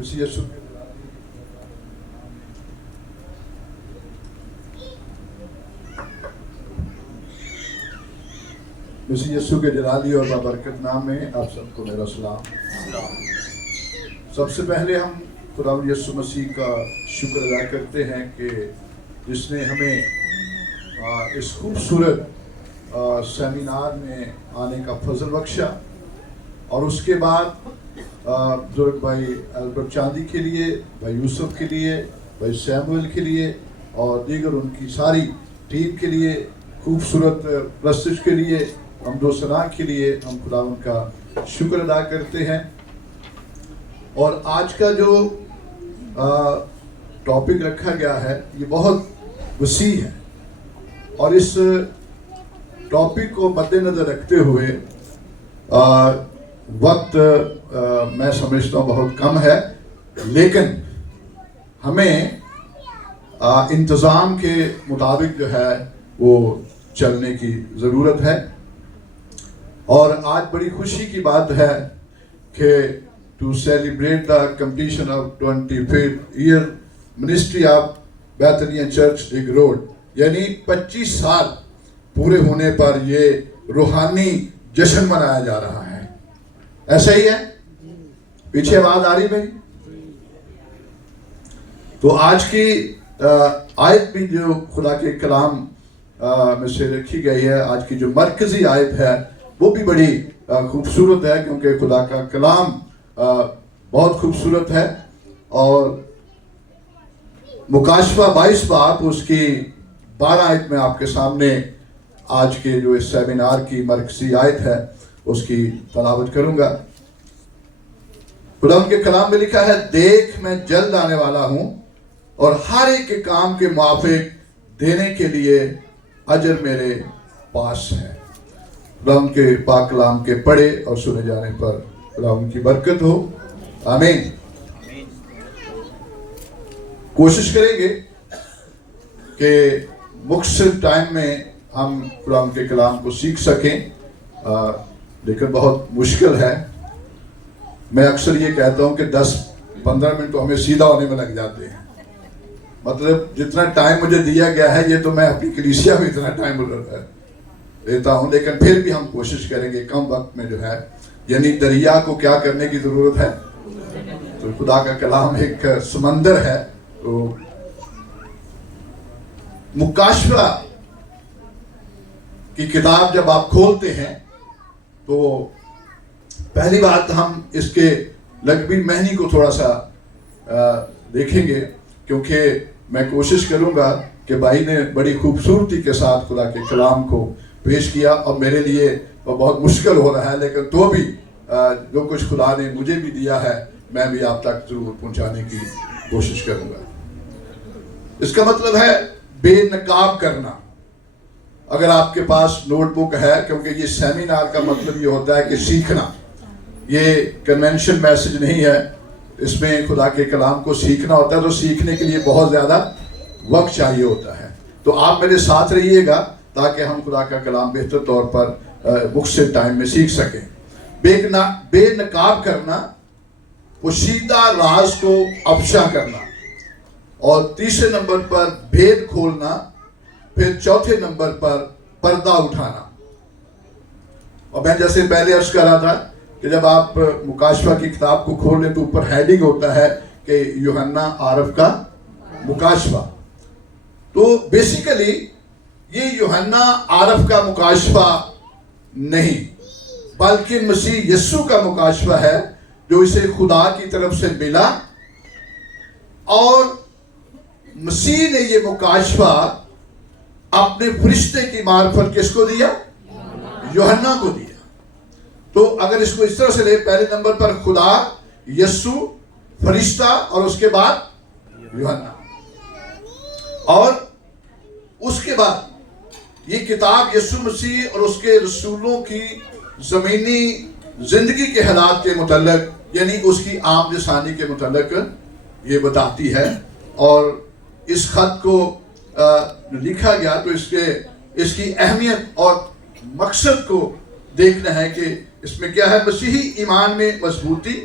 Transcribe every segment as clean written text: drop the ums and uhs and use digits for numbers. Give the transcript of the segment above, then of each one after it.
مسیح یسوع مسیح یسوع کے جلالی اور بابرکت نام میں آپ سب کو میرا سلام۔ سب سے پہلے ہم خدا یسوع مسیح کا شکر ادا کرتے ہیں کہ جس نے ہمیں اس خوبصورت سیمینار میں آنے کا فضل بخشا، اور اس کے بعد بزرگ بھائی البرٹ چاندی کے لیے، بھائی یوسف کے لیے، بھائی سیموئل کے لیے اور دیگر ان کی ساری ٹیم کے لیے، خوبصورت پرستش کے لیے، حمد و ثنا کے لیے ہم خدا ان کا شکر ادا کرتے ہیں۔ اور آج کا جو ٹاپک رکھا گیا ہے یہ بہت وسیع ہے، اور اس ٹاپک کو مد نظر رکھتے ہوئے وقت میں سمجھتا ہوں بہت کم ہے، لیکن ہمیں انتظام کے مطابق جو ہے وہ چلنے کی ضرورت ہے۔ اور آج بڑی خوشی کی بات ہے کہ to celebrate the completion of 25th year ministry of Bethlehem Church Dig Road، یعنی 25 سال پورے ہونے پر یہ روحانی جشن منایا جا رہا ہے۔ ایسا ہی ہے؟ پیچھے آواز آ رہی بھائی؟ تو آج کی آیت بھی جو خدا کے کلام میں سے رکھی گئی ہے، آج کی جو مرکزی آیت ہے وہ بھی بڑی خوبصورت ہے، کیونکہ خدا کا کلام بہت خوبصورت ہے۔ اور مکاشفہ 22 باب اس کی 12 آیت میں آپ کے سامنے آج کے جو اس سیمینار کی مرکزی آیت ہے اس کی تلاوت کروں گا۔ خدا ان کے کلام میں لکھا ہے، دیکھ میں جلد آنے والا ہوں اور ہر ایک کے کام کے موافق دینے کے لیے اجر میرے پاس ہے۔ خدا ان کے پاک کلام کے پڑھے اور سنے جانے پر خدا ان کی برکت ہو، آمین۔ کوشش کریں گے کہ مختصر ٹائم میں ہم قرآن کے کلام کو سیکھ سکیں، لیکن بہت مشکل ہے۔ میں اکثر یہ کہتا ہوں کہ 10-15 منٹ تو ہمیں سیدھا ہونے میں لگ جاتے ہیں، مطلب جتنا ٹائم مجھے دیا گیا ہے یہ تو میں اپنی کلیسیا میں اتنا ٹائم لیتا ہوں، لیکن پھر بھی ہم کوشش کریں گے کم وقت میں جو ہے، یعنی دریا کو کیا کرنے کی ضرورت ہے؟ تو خدا کا کلام ایک سمندر ہے۔ تو مکاشفہ کی کتاب جب آپ کھولتے ہیں تو پہلی بات ہم اس کے لغوی معنی کو تھوڑا سا دیکھیں گے، کیونکہ میں کوشش کروں گا کہ بھائی نے بڑی خوبصورتی کے ساتھ خدا کے کلام کو پیش کیا، اور میرے لیے وہ بہت مشکل ہو رہا ہے، لیکن تو بھی جو کچھ خدا نے مجھے بھی دیا ہے میں بھی آپ تک ضرور پہنچانے کی کوشش کروں گا۔ اس کا مطلب ہے بے نقاب کرنا۔ اگر آپ کے پاس نوٹ بک ہے، کیونکہ یہ سیمینار کا مطلب یہ ہوتا ہے کہ سیکھنا، یہ کنونشن میسج نہیں ہے، اس میں خدا کے کلام کو سیکھنا ہوتا ہے، تو سیکھنے کے لیے بہت زیادہ وقت چاہیے ہوتا ہے۔ تو آپ میرے ساتھ رہیے گا تاکہ ہم خدا کا کلام بہتر طور پر مختصر ٹائم میں سیکھ سکیں۔ بے نقاب کرنا، پوشیدہ راز کو افشا کرنا، اور تیسرے نمبر پر بھید کھولنا، پھر چوتھے نمبر پر پردہ اٹھانا۔ اور میں جیسے پہلے عرض کر رہا تھا کہ جب آپ مکاشفہ کی کتاب کو کھول لیں تو اوپر ہیڈنگ ہوتا ہے کہ یوحنا عارف کا مکاشفہ۔ تو بیسیکلی یہ یوحنا عارف کا مکاشفہ نہیں، بلکہ مسیح یسوع کا مکاشفہ ہے جو اسے خدا کی طرف سے ملا، اور مسیح نے یہ مکاشفہ اپنے فرشتے کی معرفت کس کو دیا؟ یوحنا کو دیا۔ تو اگر اس کو اس طرح سے لے، پہلے نمبر پر خدا، یسوع، فرشتہ، اور اس کے بعد یوحنا، اور اس کے بعد یہ کتاب یسوع مسیح اور اس کے رسولوں کی زمینی زندگی کے حالات کے متعلق، یعنی اس کی عام رسانی کے متعلق یہ بتاتی ہے۔ اور اس خط کو لکھا گیا تو اس کی اہمیت اور مقصد کو دیکھنا ہے کہ اس میں کیا ہے۔ مسیحی ایمان میں مضبوطی،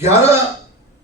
11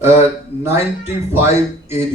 95 AD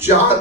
4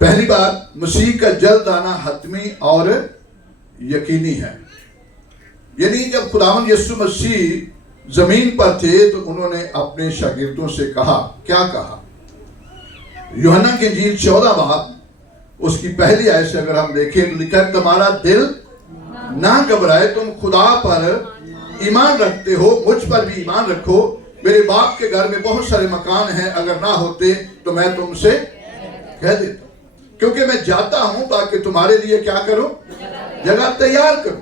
پہلی بات، مسیح کا جلد آنا حتمی اور یقینی ہے. یعنی جب خداوند یسوع مسیح زمین پر تھے تو انہوں نے اپنے شاگردوں سے کہا، کیا کہا؟ یوحنا کی انجیل 14 باب اس کی پہلی آیت سے اگر ہم دیکھیں تو لکھا ہے، تمہارا دل نہ گھبرائے، تم خدا پر ایمان رکھتے ہو، مجھ پر بھی ایمان رکھو. میرے باپ کے گھر میں بہت سارے مکان ہیں، اگر نہ ہوتے تو میں تم سے کہہ دیتا، کیونکہ میں جاتا ہوں تاکہ تمہارے لیے کیا کروں؟ جگہ تیار کروں.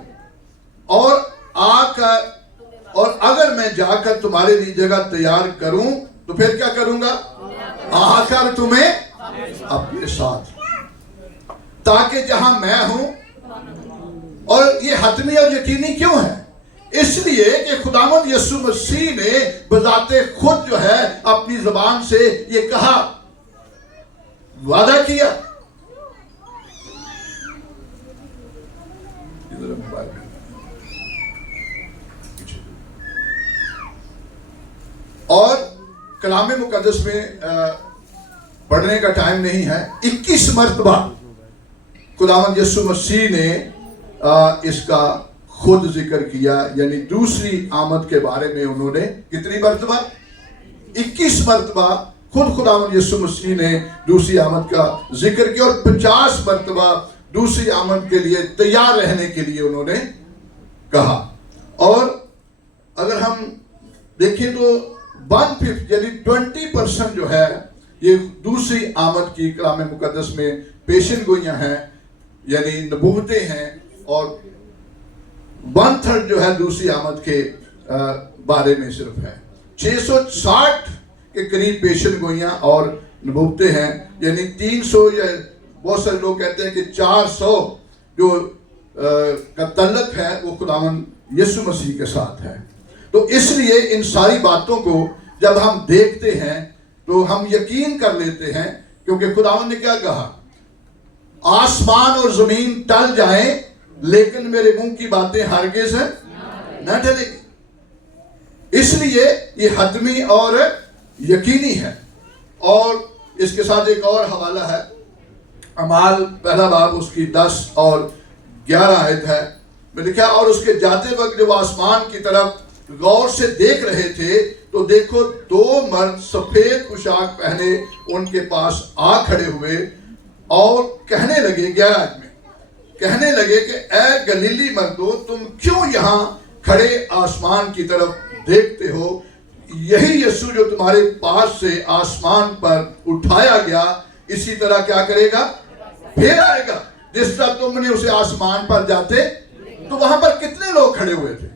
اور اگر میں جا کر تمہارے لیے جگہ تیار کروں تو پھر کیا کروں گا؟ آ کر تمہیں اپنے ساتھ، تاکہ جہاں میں ہوں. اور یہ حتمی اور یقینی کیوں ہے؟ اس لیے کہ خداوند یسوع مسیح نے بذات خود جو ہے اپنی زبان سے یہ کہا، وعدہ کیا. اور کلام مقدس میں پڑھنے کا ٹائم نہیں ہے، 21 مرتبہ خداوند یسوع مسیح نے اس کا خود ذکر کیا. یعنی دوسری آمد کے بارے میں انہوں نے کتنی مرتبہ؟ 21 مرتبہ خود خداوند یسوع مسیح نے دوسری آمد کا ذکر کیا، اور 50 مرتبہ دوسری آمد کے لیے تیار رہنے کے لیے انہوں نے کہا. اور اگر ہم دیکھیں تو 1/5 یعنی 20% جو ہے یہ دوسری آمد کی کلام مقدس میں پیشن گوئیاں ہیں، یعنی نبوتیں ہیں، اور 1/3 جو ہے دوسری آمد کے بارے میں صرف ہے. 660 کے قریب پیشن گوئیاں اور نبوتیں ہیں، یعنی 300 یا بہت سارے لوگ کہتے ہیں کہ 400 جو کا تعلق ہے وہ خداوند یسوع مسیح کے ساتھ ہے. تو اس لیے ان ساری باتوں کو جب ہم دیکھتے ہیں تو ہم یقین کر لیتے ہیں، کیونکہ خداوند نے کیا کہا؟ آسمان اور زمین ٹل جائیں لیکن میرے منہ کی باتیں ہرگز نہ ٹلے گی. اس لیے یہ حتمی اور یقینی ہے. اور اس کے ساتھ ایک اور حوالہ ہے، اعمال پہلا باب اس کی 10 اور 11 آیت ہے. میں لکھا، اور اس کے جاتے وقت جب وہ آسمان کی طرف غور سے دیکھ رہے تھے تو دیکھو 2 مرد سفید پوشاک پہنے ان کے پاس آ کھڑے ہوئے اور کہنے لگے، 11 آیت میں کہنے لگے کہ اے گلیلی مردو، تم کیوں یہاں کھڑے آسمان کی طرف دیکھتے ہو؟ یہی یسوع جو تمہارے پاس سے آسمان پر اٹھایا گیا، اسی طرح کیا کرے گا؟ پھر آئے گا. جس طرح تم نے اسے آسمان پر جاتے. تو وہاں پر کتنے لوگ کھڑے ہوئے تھے؟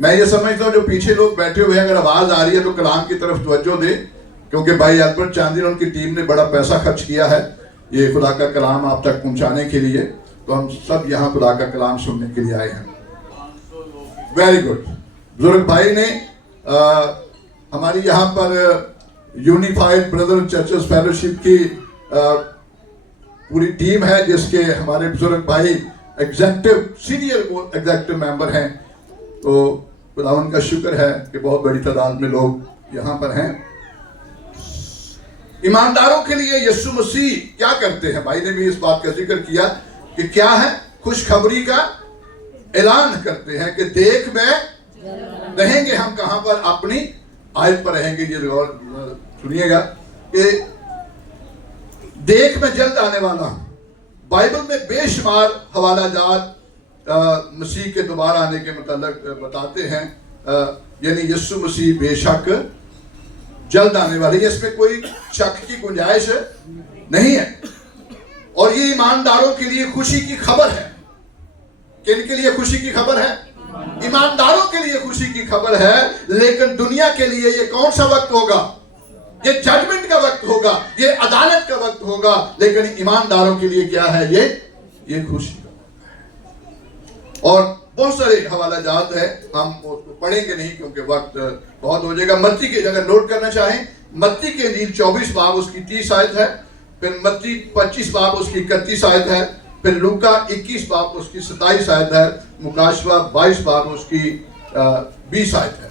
میں یہ سمجھتا ہوں جو پیچھے لوگ بیٹھے ہوئے ہیں، اگر آواز آ رہی ہے تو کلام کی طرف توجہ دیں، کیونکہ بھائی البرٹ چاندی اور ان کی ٹیم نے بڑا پیسہ خرچ کیا ہے یہ خدا کا کلام آپ تک پہنچانے کے لیے. تو ہم سب یہاں خدا کا کلام سننے کے لیے آئے ہیں. Very good. بزرگ بھائی نے ہماری یہاں پر یونیفائڈ بردر چرچز فیلوشپ کی پوری ٹیم ہے، جس کے ہمارے بزرگ بھائی سینئر ایگزیکٹو ممبر ہیں. تو خداوند کا شکر ہے کہ بہت بڑی تعداد میں لوگ یہاں پر ہیں. ایمانداروں کے لیے یسوع مسیح کیا کرتے ہیں؟ بھائی نے بھی اس بات کا ذکر کیا کہ کیا ہے؟ خوشخبری کا اعلان کرتے ہیں کہ دیکھ میں رہیں گے. ہم کہاں پر؟ اپنی آیت پر رہیں گے. یہ غور سنیے گا کہ دیکھ میں جلد آنے والا ہوں. بائبل میں بے شمار حوالہ جات مسیح کے دوبارہ آنے کے متعلق بتاتے ہیں. یعنی یسوع مسیح بے شک جلد آنے والے، اس میں کوئی شک کی گنجائش نہیں ہے. اور یہ ایمانداروں کے لیے خوشی کی خبر ہے. کن کے لیے خوشی کی خبر ہے؟ ایمانداروں کے لیے خوشی کی خبر ہے. لیکن دنیا کے لیے یہ کون سا وقت ہوگا؟ یہ ججمنٹ کا وقت ہوگا، یہ عدالت کا وقت ہوگا. لیکن ایمانداروں کے لیے کیا ہے؟ یہ خوشی کا وقت ہے. اور بہت سارے حوالہ جات ہیں، ہم پڑھیں گے نہیں کیونکہ وقت بہت ہو جائے گا. متی کے اگر نوٹ کرنا چاہیں، متی کے انجیل 24 باب اس کی 30 آیت ہے، پھر متی 25 باب اس کی 31 آیت ہے، پھر لوکا 21 باب اس کی 27 آیت ہے، مکاشفہ 22 باب اس کی 20 آیت ہے.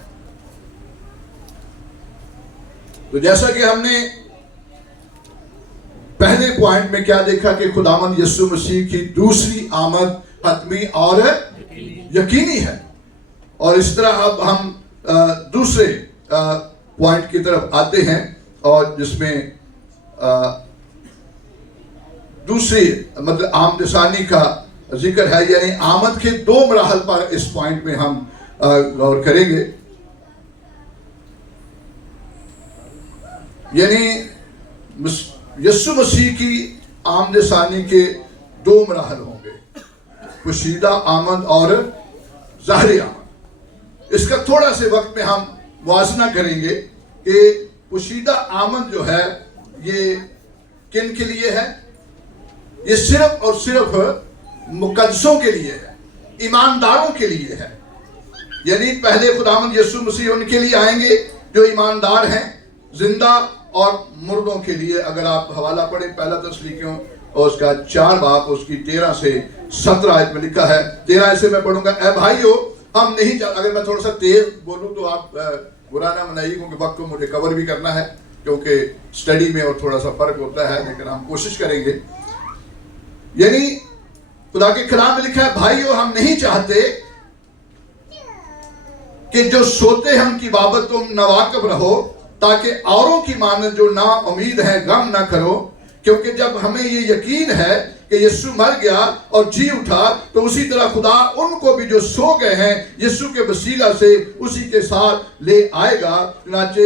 تو جیسا کہ ہم نے پہلے پوائنٹ میں کیا دیکھا کہ خداوند یسوع مسیح کی دوسری آمد حتمی اور یقینی ہے. اور اس طرح اب ہم دوسرے پوائنٹ کی طرف آتے ہیں، اور جس میں دوسری مطلب آمد ثانی کا ذکر ہے، یعنی آمد کے 2 مراحل پر اس پوائنٹ میں ہم غور کریں گے. یعنی یسوع مسیح کی آمد ثانی کے 2 مراحل ہوں گے، پوشیدہ آمد اور ظاہری آمد. اس کا تھوڑا سے وقت میں ہم موازنہ کریں گے کہ پوشیدہ آمد جو ہے یہ کن کے لیے ہے؟ یہ صرف اور صرف مقدسوں کے لیے ہے، ایمانداروں کے لیے ہے. یعنی پہلے خداوند یسوع مسیح ان کے لیے آئیں گے جو ایماندار ہیں، زندہ اور مردوں کے لیے. اگر آپ حوالہ پڑھیں پہلا تسلیکیوں اور اس کا 4 باب اس کی 13 سے 17 آیت میں لکھا ہے. 13 سے میں پڑھوں گا. اے بھائیو ہم نہیں اگر میں تھوڑا سا تیز بولوں تو آپ برا نہ منائیے، کیونکہ وقت کو مجھے کور بھی کرنا ہے، کیونکہ سٹڈی میں اور تھوڑا سا فرق ہوتا ہے، لیکن ہم کوشش کریں گے. یعنی خدا کے کلام میں لکھا ہے، بھائیو ہم نہیں چاہتے کہ جو سوتے ہم کی بابت تم ناواقف رہو، تاکہ اوروں کی مانند جو نا امید ہیں غم نہ کرو. کیونکہ جب ہمیں یہ یقین ہے کہ یسوع مر گیا اور جی اٹھا، تو اسی طرح خدا ان کو بھی جو سو گئے ہیں یسوع کے وسیلہ سے اسی کے ساتھ لے آئے گا. چنانچہ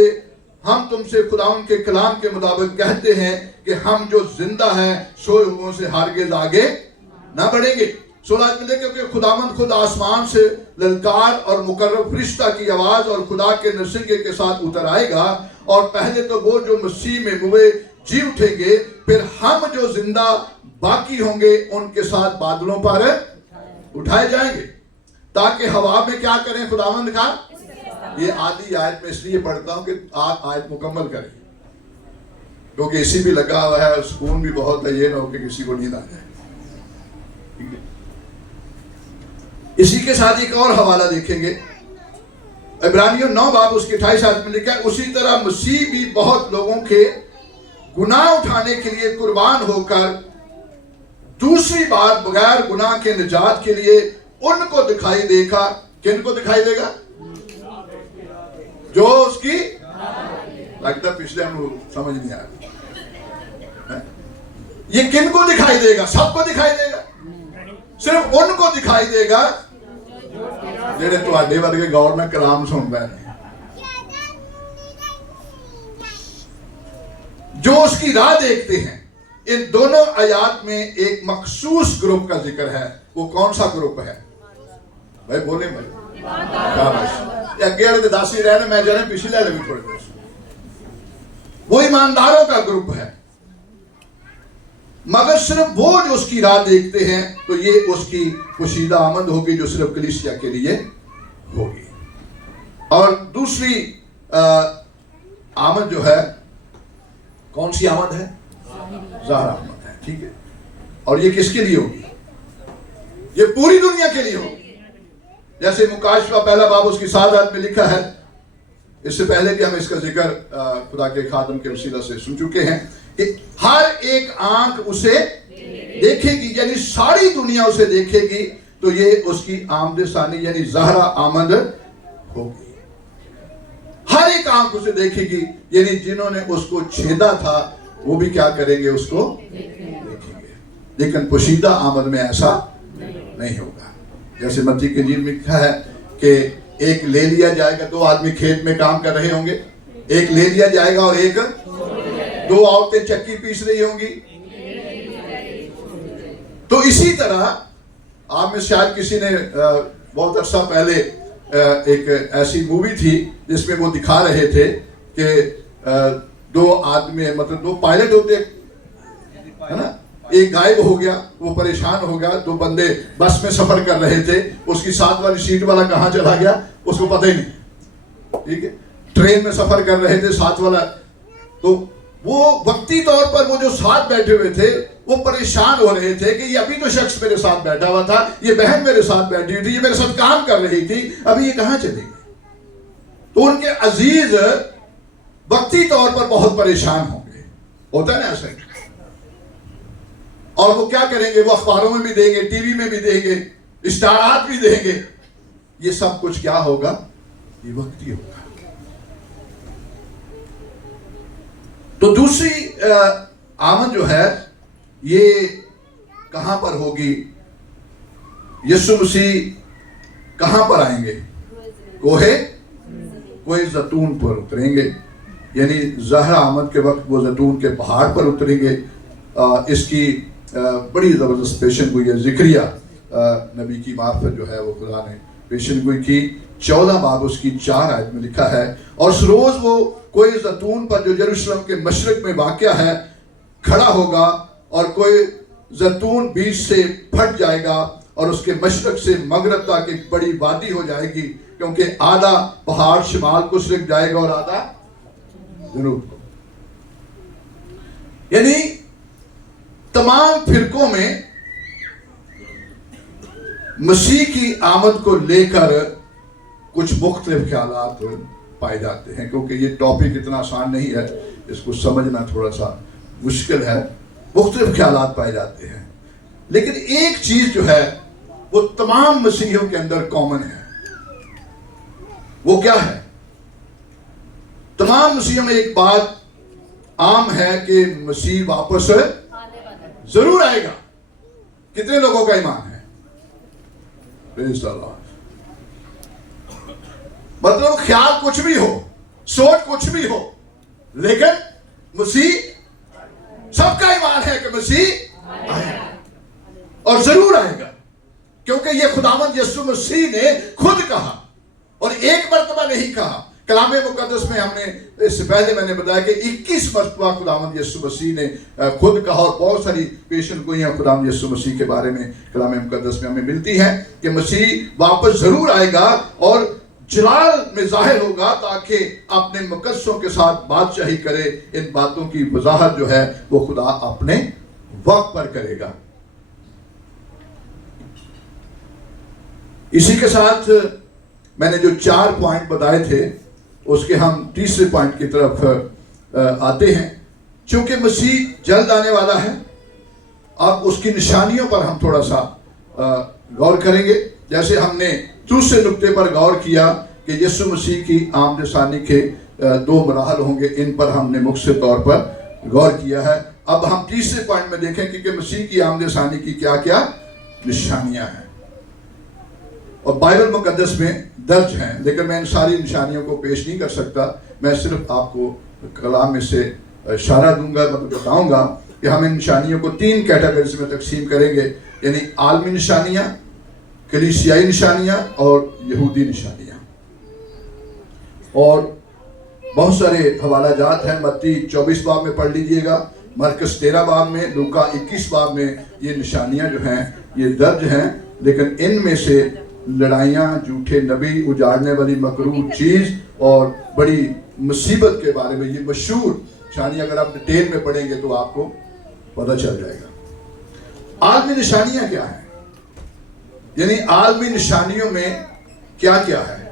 ہم تم سے خداوند کے کلام کے مطابق کہتے ہیں کہ ہم جو زندہ ہیں سوئے ہوئوں سے ہرگز آگے نہ بڑھیں گے. 16 میں دیکھیں کہ خداوند خود آسمان سے للکار اور مقرب فرشتہ کی آواز اور خدا کے نرسنگے کے ساتھ اتر آئے گا، اور پہلے تو وہ جو مسیح میں ہوئے جی اٹھیں گے، پھر ہم جو زندہ باقی ہوں گے ان کے ساتھ بادلوں پر اٹھائے جائیں گے، تاکہ ہوا میں کیا کریں خداوند کا. یہ آدھی آیت میں اس لیے پڑھتا ہوں کہ آپ آیت مکمل کریں، کیونکہ اسی بھی لگا ہوا ہے، سکون بھی بہت ہے، یہ نہ ہو کہ کسی کو نیند آ جائے. اسی کے ساتھ ایک اور حوالہ دیکھیں گے، عبرانیوں 9 باب اس کے 28 آیت میں لکھا ہے، اسی طرح مسیح بھی بہت لوگوں کے گناہ اٹھانے کے لیے قربان ہو کر دوسری بار بغیر گناہ کے نجات کے لیے ان کو دکھائی دے گا. کن کو دکھائی دے گا؟ جو اس کی لگتا پچھلے ہم سمجھ نہیں آیا. یہ کن کو دکھائی دے گا؟ سب کو دکھائی دے گا؟ صرف ان کو دکھائی دے گا جڑے تواڈے ورگے گور میں کلام سن رہے ہیں، جو اس کی راہ دیکھتے ہیں. ان دونوں آیات میں ایک مخصوص گروپ کا ذکر ہے. وہ کون سا گروپ ہے بھائی؟ بولیں بھائی. اگے والے داسی رہنے میں جانے پچھلے والے بھی تھوڑے دیر. وہ ایمانداروں کا گروپ ہے، مگر صرف وہ جو اس کی راہ دیکھتے ہیں تو یہ اس کی پوشیدہ آمد ہوگی جو صرف کلیسیا کے لیے ہوگی. اور دوسری آمد جو ہے کون سی آمد ہے؟ ظاہر آمد ہے. ٹھیک ہے. اور یہ کس کے لیے ہوگی؟ یہ پوری دنیا کے لیے ہوگی. جیسے مکاشفہ پہلا باب اس کی 7 آیت میں لکھا ہے، اس سے پہلے بھی ہم اس کا ذکر خدا کے خادم کے وسیلہ سے سن چکے ہیں کہ ہر ایک آنکھ اسے دیکھے گی، یعنی ساری دنیا اسے دیکھے گی. تو یہ اس کی آمد ثانی یعنی ظاہرہ آمد ہوگی. ہر ایک آنکھ اسے دیکھے گی، یعنی جنہوں نے اس کو چھیدا تھا وہ بھی کیا کریں گے؟ اس کو دیکھیں گے. لیکن پوشیدہ آمد میں ایسا نہیں ہوگا. جیسے متی کے انجیل میں لکھا ہے کہ ایک لے لیا جائے گا. 2 آدمی کھیت میں کام کر رہے ہوں گے، ایک لے لیا جائے گا اور ایک 2 عورتیں چکی پیس رہی ہوں گی. تو اسی طرح آپ میں شاید کسی نے بہت عرصہ پہلے ایک ایسی مووی تھی جس میں وہ دکھا رہے تھے کہ 2 آدمی مطلب 2 پائلٹ ہوتے ہے نا، ایک غائب ہو گیا، وہ پریشان ہو گیا. 2 بندے بس میں سفر کر رہے تھے، اس کی 7 والی سیٹ والا کہاں چلا گیا اس کو پتہ ہی نہیں. ٹھیک ہے. ٹرین میں سفر کر رہے تھے 7 والا، تو وہ وقتی طور پر وہ جو ساتھ بیٹھے ہوئے تھے وہ پریشان ہو رہے تھے کہ یہ ابھی تو شخص میرے ساتھ بیٹھا ہوا تھا، یہ بہن میرے ساتھ بیٹھی ہوئی تھی، یہ میرے ساتھ کام کر رہی تھی، ابھی یہ کہاں چلے گی. تو ان کے عزیز وقتی طور پر بہت پریشان ہوں گے. ہوتا ہے نا ایسا. اور وہ کیا کریں گے؟ وہ اخباروں میں بھی دیں گے، ٹی وی میں بھی دیں گے، اشتہارات بھی دیں گے. یہ سب کچھ کیا ہوگا؟ یہ وقتی ہوگا. تو دوسری آمد جو ہے یہ کہاں پر ہوگی؟ یسوع مسیح کہاں پر آئیں گے؟ کوہ زیتون پر اتریں گے. یعنی ظاہر آمد کے وقت وہ زیتون کے پہاڑ پر اتریں گے. اس کی بڑی زبردست پیشن گوئی ہے. زکریا نبی کی معرفت جو ہے وہ خدا نے پیشن گوئی کی. 14 باب اس کی 4 آیت میں لکھا ہے، اور اس روز وہ کوہ زیتون پر جو یروشلم کے مشرق میں واقع ہے کھڑا ہوگا، اور کوہ زیتون بیچ سے پھٹ جائے گا اور اس کے مشرق سے مغرب تک ایک بڑی وادی ہو جائے گی، کیونکہ آدھا پہاڑ شمال کو سرک جائے گا اور آدھا جنوب کو. یعنی تمام فرقوں میں مسیح کی آمد کو لے کر کچھ مختلف خیالات پائے جاتے ہیں، کیونکہ یہ ٹاپک اتنا آسان نہیں ہے، اس کو سمجھنا تھوڑا سا مشکل ہے. مختلف خیالات پائے جاتے ہیں، لیکن ایک چیز جو ہے وہ تمام مسیحیوں کے اندر کامن ہے. وہ کیا ہے؟ تمام مسیحیوں میں ایک بات عام ہے کہ مسیح واپس ضرور آئے گا. کتنے لوگوں کا ایمان ہے؟ پریز اللہ. مطلب خیال کچھ بھی ہو، سوچ کچھ بھی ہو، لیکن مسیح، سب کا ایمان ہے کہ مسیح آئے گا اور ضرور آئے گا، کیونکہ یہ خداوند یسوع مسیح نے خود کہا، اور ایک مرتبہ نہیں کہا. کلام مقدس میں ہم نے اس سے پہلے میں نے بتایا کہ 21 مرتبہ خداوند یسوع مسیح نے خود کہا، اور بہت ساری پیشن گوئیاں خداوند یسوع مسیح کے بارے میں کلام مقدس میں ہمیں ملتی ہیں کہ مسیح واپس ضرور آئے گا اور جلال میں ظاہر ہوگا تاکہ اپنے مقدسوں کے ساتھ بادشاہی کرے. ان باتوں کی وضاحت جو ہے وہ خدا اپنے وقت پر کرے گا. اسی کے ساتھ میں نے جو 4 پوائنٹ بتائے تھے اس کے ہم تیسرے پوائنٹ کی طرف آتے ہیں. چونکہ مسیح جلد آنے والا ہے، اب اس کی نشانیوں پر ہم تھوڑا سا غور کریں گے. جیسے ہم نے دوسرے نقطے پر غور کیا کہ یسوع مسیح کی آمد ثانی کے 2 مراحل ہوں گے، ان پر ہم نے مختصر طور پر غور کیا ہے. اب ہم تیسرے پوائنٹ میں دیکھیں کہ مسیح کی آمد ثانی کی کیا کیا نشانیاں ہیں، اور بائبل مقدس میں درج ہیں. لیکن میں ان ساری نشانیوں کو پیش نہیں کر سکتا. میں صرف آپ کو کلام میں سے اشارہ دوں گا، مطلب بتاؤں گا کہ ہم ان نشانیوں کو 3 کیٹیگریز میں تقسیم کریں گے، یعنی عالمی نشانیاں، کلیسیائی نشانیاں اور یہودی نشانیاں. اور بہت سارے حوالہ جات ہیں. متی 24 باب میں پڑھ لیجئے گا، مرکز 13 باب میں، لوکا 21 باب میں یہ نشانیاں جو ہیں یہ درج ہیں. لیکن ان میں سے لڑائیاں، جھوٹے نبی، اجاڑنے والی مکروہ چیز اور بڑی مصیبت کے بارے میں یہ مشہور نشانیاں اگر آپ ڈیٹیل میں پڑھیں گے تو آپ کو پتہ چل جائے گا. عالمی نشانیاں کیا ہیں؟ یعنی عالمی نشانیوں میں کیا کیا ہے؟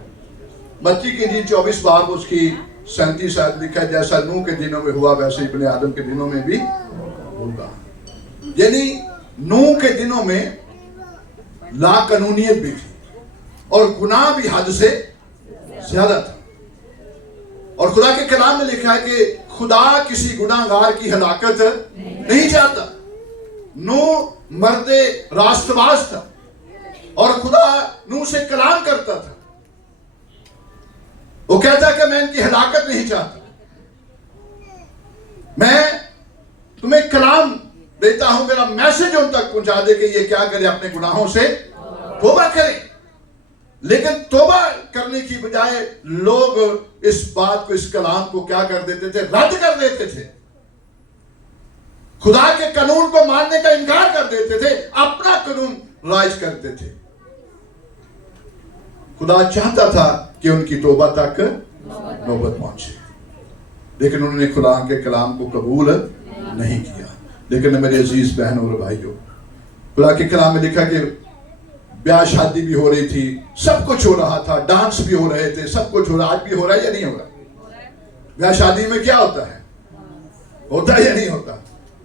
متی کی انجیل 24 باب اس کی 37 آیت لکھا ہے، جیسا نوح کے دنوں میں ہوا ویسے ابن آدم کے دنوں میں بھی ہوگا. یعنی نوح کے دنوں میں لا قانونیت بھی تھی اور گناہ بھی حد سے زیادہ تھا، اور خدا کے کلام میں لکھا ہے کہ خدا کسی گناہ گار کی ہلاکت نہیں چاہتا. نوح مرد راست باز تھا اور خدا نوح سے کلام کرتا تھا. وہ کہتا کہ میں ان کی ہلاکت نہیں چاہتا، میں تمہیں کلام دیتا ہوں، میرا میسج ان تک پہنچا دے کہ یہ کیا کرے، اپنے گناہوں سے توبہ کرے. لیکن توبہ کرنے کی بجائے لوگ اس بات کو، اس کلام کو کیا کر دیتے تھے؟ رد کر دیتے تھے. خدا کے قانون کو ماننے کا انکار کر دیتے تھے، اپنا قانون رائج کرتے تھے. خدا چاہتا تھا کہ ان کی توبہ تک نوبت پہنچے، لیکن انہوں نے خدا کے کلام کو قبول نہیں کیا. لیکن میرے عزیز بہنوں اور بھائیوں، خدا کے کلام میں لکھا کہ بیاہ شادی بھی ہو رہی تھی، سب کچھ ہو رہا تھا، ڈانس بھی ہو رہے تھے، سب کچھ ہو رہا. آج بھی ہو رہا ہے یا نہیں ہو رہا؟ بیاہ شادی میں کیا ہوتا ہے؟ ہوتا ہے یا نہیں ہوتا؟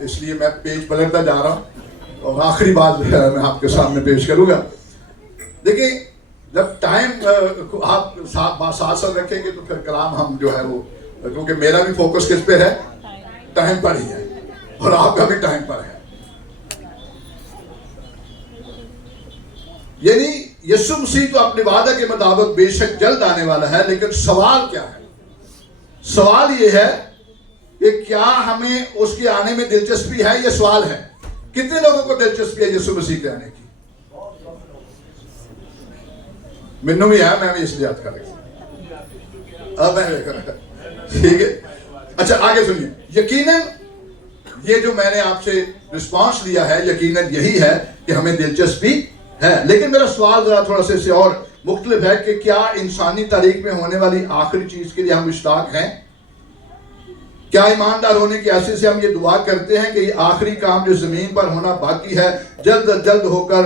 اس لیے میں پیج پلٹتا جا رہا ہوں اور آخری بات جو ہے میں آپ کے سامنے پیش کروں گا. دیکھیں جب ٹائم آپ ساتھ رکھیں گے تو پھر کلام ہم جو ہے وہ, کیونکہ میرا بھی فوکس کس پہ ہے, ٹائم پر ہی ہے اور آپ کا بھی ٹائم پر ہے. یعنی یسوع مسیح تو اپنے وعدہ کے مطابق بے شک جلد آنے والا ہے, لیکن سوال کیا ہے؟ سوال یہ ہے کہ کیا ہمیں اس کے آنے میں دلچسپی ہے؟ یہ سوال ہے. کتنے لوگوں کو دلچسپی ہے یسوع مسیح کے آنے کی؟ منو بھی ہے, میں بھی اس لیے یاد کر رہا ہوں. ٹھیک ہے, اچھا آگے سنیے. یقیناً یہ جو میں نے آپ سے رسپانس لیا ہے یقیناً یہی ہے کہ ہمیں دلچسپی ہے, لیکن میرا سوال ذرا تھوڑا سا اس سے اور مختلف ہے کہ کیا انسانی تاریخ میں ہونے والی آخری چیز کے لیے ہم مشتاق ہیں؟ کیا ایماندار ہونے کی حیثیت سے ہم یہ دعا کرتے ہیں کہ یہ آخری کام جو زمین پر ہونا باقی ہے جلد از جلد ہو کر